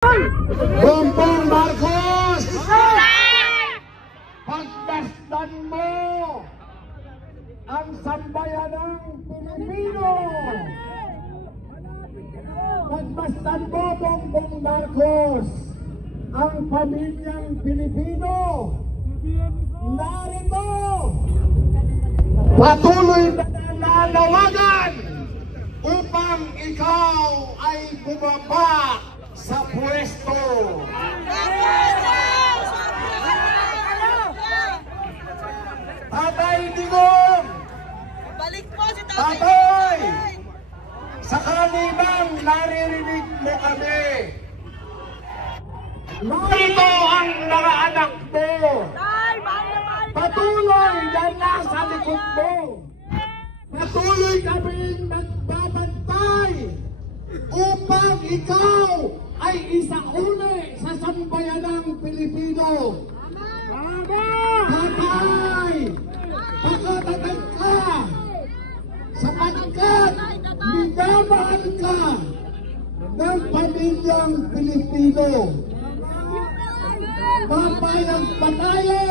Bongbong Marcos! Pagmasdan mo ang sambayanang Pilipino! Pagmasdan mo, Bongbong Marcos, ang pamilyang Pilipino! Narito! Patuloy na nananawagan upang ikaw ay bumaba sa pwesto. Tatay Digong! Balik po si Tatay! Sa kaninang naririnig mo kami. Narito ang mga anak mo. Patuloy na nasa likod mo. Patuloy kaming magbabantay upang ikaw ay isauli sa sambayanang Pilipino. Tatay! Pakatatag ka! Sapagkat minamahal ka ng pamilyang Pilipino. Papayag pa tayo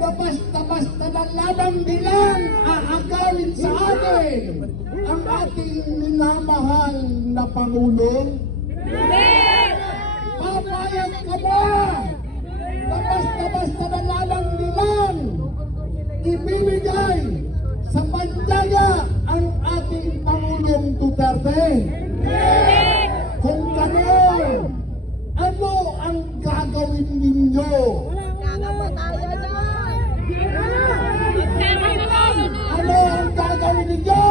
na basta-basta na lamang nilang aagawin sa atin ang ating minamahal na Pangulo? Papayag ka ba na basta-basta na lamang nilang ibibigay sa pandaya ang ating Pangulong Duterte? Kung gano'n, ano ang gagawin ninyo? Ano ang gagawin ninyo?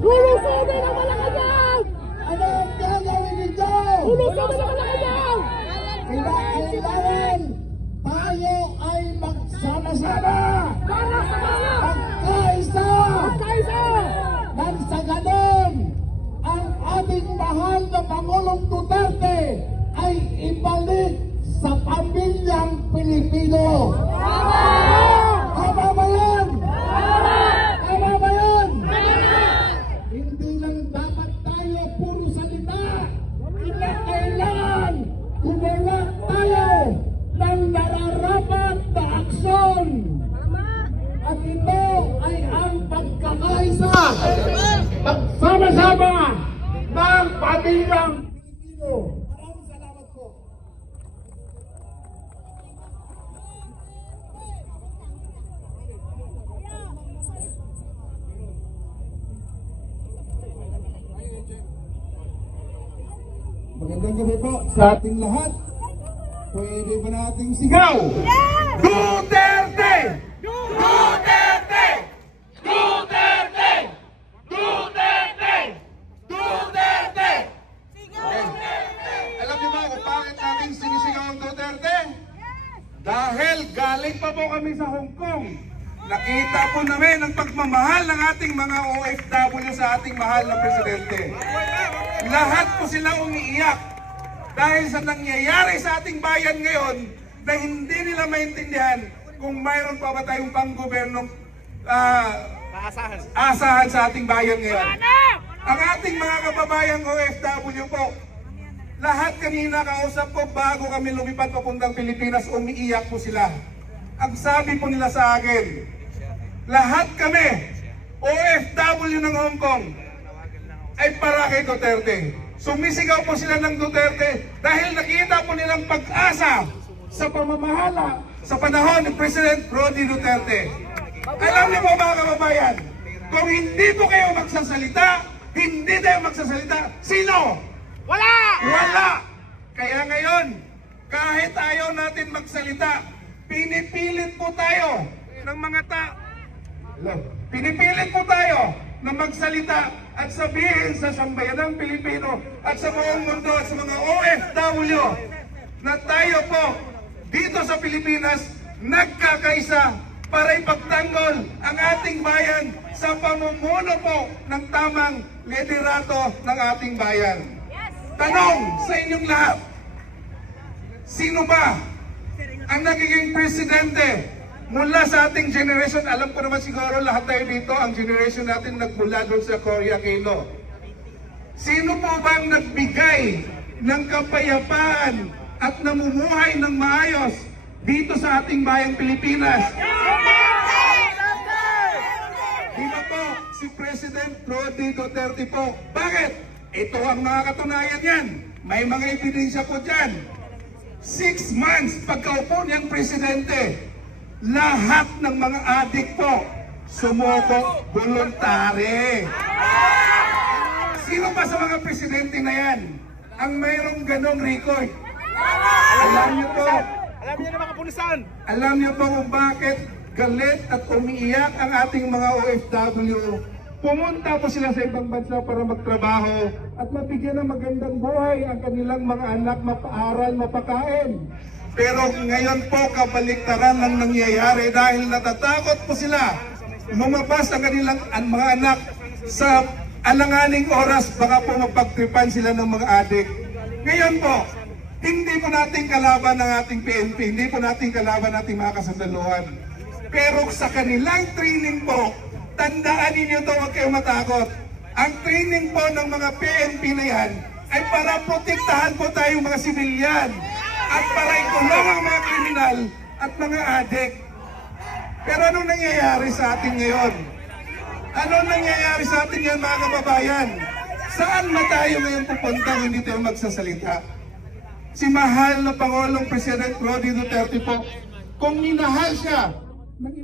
Lulusotin ang Malacanang! Ano ang gagawin ninyo? Lulusotin ang Malacanang! Kailangan tayo ay magsama-sama! Magkaisa! Nang sa ganon, ang ating mahal na Pangulong Duterte ay ibalik sa pamilyang Pilipino. Tama ba yan? Tama ba yan? Hindi lang dapat tayo puro salita. Kailangan gumawa tayo ng nararapat na aksyon. At ito ay ang pagkakaisa, magsama-sama ng pamilyang Pilipino. Maraming salamat po. Magandang gabi po sa ating lahat. Pwede ba nating sigaw? Duterte! Duterte! Duterte! Duterte! Duterte! Alam niyo ba kung bakit natin sinisigaw ang Duterte? Dahil galing pa po kami sa Hong Kong. Nakita po namin ang pagmamahal ng ating mga OFW sa ating mahal na presidente. Lahat po sila umiiyak dahil sa nangyayari sa ating bayan ngayon na hindi nila maintindihan kung mayroon pa ba tayong pang-gobernong asahan sa ating bayan ngayon. Ang ating mga kababayang OFW po, lahat kanina kausap ko bago kami lumipat papuntang Pilipinas, umiiyak po sila. Ang sabi po nila sa akin, lahat kami, OFW ng Hong Kong, ay para kay Duterte. Sumisigaw po sila ng Duterte dahil nakita po nilang pag-asa sa pamamahala sa panahon ni President Rodney Duterte. Alam niyo po mga kababayan, kung hindi po kayo magsasalita, hindi tayo magsasalita, sino? Wala! Wala! Kaya ngayon, kahit ayaw natin magsalita, pinipilit po tayo ng mga pinipilit po tayo na magsalita at sabihin sa sambayanang Pilipino at sa buong mundo at sa mga OFW na tayo po dito sa Pilipinas nagkakaisa para ipagtanggol ang ating bayan sa pamumuno po ng tamang liderato ng ating bayan. Tanong sa inyong lahat, sino ba ang nagiging presidente mula sa ating generation? Alam ko naman siguro lahat tayo dito, ang generation natin nagmula doon sa Cory Aquino. Sino po bang nagbigay ng kapayapaan at namumuhay ng maayos dito sa ating bayang Pilipinas. Di ba po si President Rodrigo Duterte po? Bakit? Ito ang mga katunayan yan. May mga ebidensya po dyan. 6 months pagkaupo niyang presidente, lahat ng mga adik po sumuko voluntary. Sino ba sa mga presidente na yan ang mayroong ganong record? Alam niyo po, Alam niyo na mga pulisan. alam niyo po kung bakit galit at umiiyak ang ating mga OFW. Pumunta po sila sa ibang bansa para magtrabaho at mabigyan ng magandang buhay ang kanilang mga anak, mapaaral, mapakain. Pero ngayon po kabaliktaran lang nangyayari dahil natatakot po sila lumabas ang kanilang mga anak sa alanganing oras, baka po mapagtripan sila ng mga adik. Ngayon po, hindi po natin kalaban ng ating PNP, hindi po natin kalaban ng ating mga kasandaluhan. Pero sa kanilang training po, tandaan ninyo ito, huwag kayong matakot. Ang training po ng mga PNP na yan ay para protektahan po tayong mga sibilyan at para ikulong ang mga kriminal at mga adik. Pero anong nangyayari sa atin ngayon? Anong nangyayari sa atin ngayon, mga kababayan? Saan na tayo ngayon pupunta kung hindi tayo magsasalita? Si mahal na Pangulong President Rodrigo Duterte po, kung minahal siya ng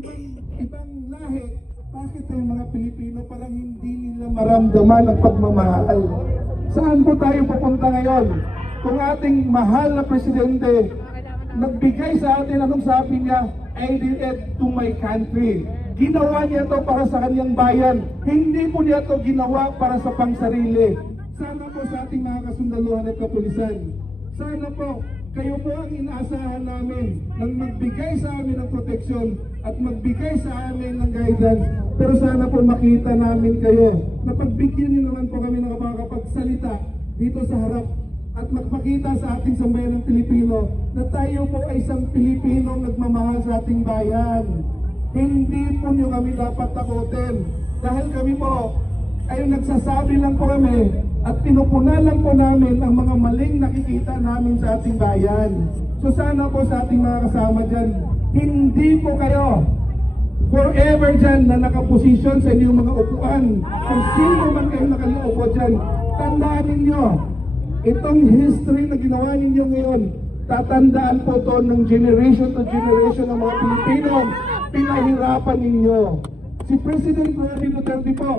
ibang lahi, bakit yung mga Pilipino parang hindi nila maramdaman ang pagmamahal? Saan po tayo pupunta ngayon? Kung ating mahal na Presidente nagbigay sa atin, anong sabi niya? I did it to my country. Ginawa niya ito para sa kanyang bayan. Hindi po niya ito ginawa para sa pangsarili. Sana po sa ating mga kasundaluhan at kapulisan, sana po kayo po ang inaasahan namin nang magbigay sa amin ng proteksyon at magbigay sa amin ng guidance. Pero sana po makita namin kayo na pagbigyan niyo naman po kami ng makakapagsalita dito sa harap at magpakita sa ating sambayan ng Pilipino na tayo po ay isang Pilipino nagmamahal sa ating bayan. Hindi po niyo kami dapat takutin dahil kami po ay nagsasabi lang po kami at pinupunan lang po namin ang mga maling nakikita namin sa ating bayan. So sana po sa ating mga kasama dyan, hindi po kayo forever dyan na nakaposisyon sa inyong mga upuan. Kung sino man kayo nakaliupo dyan, tandaan ninyo, itong history na ginawa ninyo ngayon, tatandaan po to ng generation to generation ng mga Pilipino, pinahirapan ninyo. Si President Rodrigo Duterte po,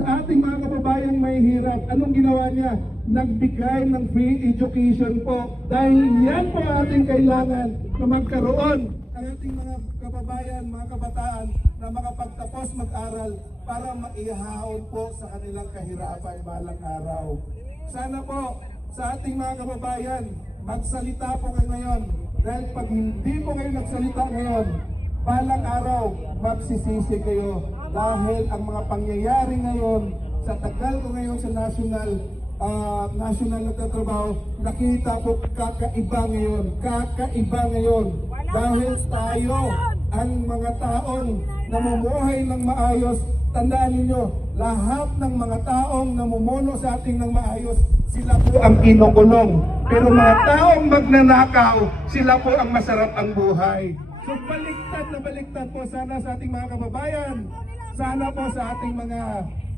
sa ating mga kababayang may hirap, anong ginawa niya? Nagbigay ng free education po. Dahil yan po ating kailangan na magkaroon ang ating mga kababayan, mga kabataan na makapagtapos mag-aral para maihaon po sa kanilang kahirapan balang araw. Sana po sa ating mga kababayan, magsalita po kayo ngayon. Dahil pag hindi po kayo nagsalita ngayon, balang araw, magsisisi kayo dahil ang mga pangyayari ngayon, sa tagal ko ngayon sa national nagtatrabaho, nakita ko kakaiba ngayon, dahil tayo, ang mga taong namumuhay ng maayos, tandaan ninyo, lahat ng mga taong namumuno sa ating ng maayos, sila po ang kinukulong. Pero mga taong magnanakaw, sila po ang masarap ang buhay. So baliktad po sana sa ating mga kababayan. Sana po sa ating mga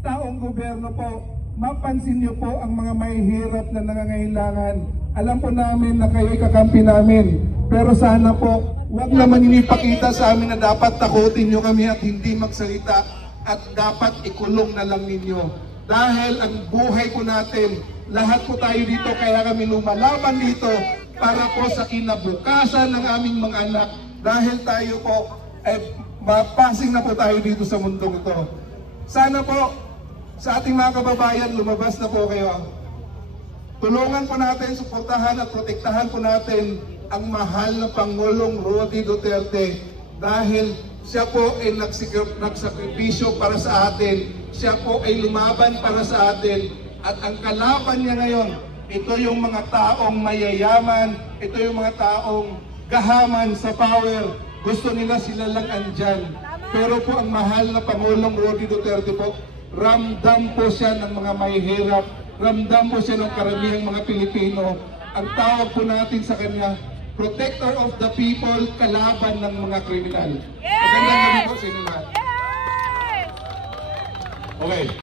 taong gobyerno po, mapansin niyo po ang mga mahihirap na nangangailangan. Alam po namin na kayo'y kakampi namin. Pero sana po, huwag naman inipakita sa amin na dapat takutin niyo kami at hindi magsalita at dapat ikulong na lang ninyo. Dahil ang buhay po natin, lahat po tayo dito, kaya kami lumalaban dito para po sa kinabukasan ng aming mga anak. Dahil tayo po, mapasing na po tayo dito sa mundong ito. Sana po, sa ating mga kababayan, lumabas na po kayo. Tulungan po natin, suportahan at protektahan po natin ang mahal na Pangulong Rodrigo Duterte dahil siya po ay nagsakripisyo para sa atin. Siya po ay lumaban para sa atin. At ang kalaban niya ngayon, ito yung mga taong mayayaman, ito yung mga taong gahaman sa power. Gusto nila sila lang andyan. Pero po ang mahal na Pangulong Rodrigo Duterte po, ramdam po siya ng mga mahihirap, ramdam po siya ng karamihang mga Pilipino. Ang tawag po natin sa kanya, protector of the people, kalaban ng mga kriminal. Magandang gabi po sa inyo lahat. Okay.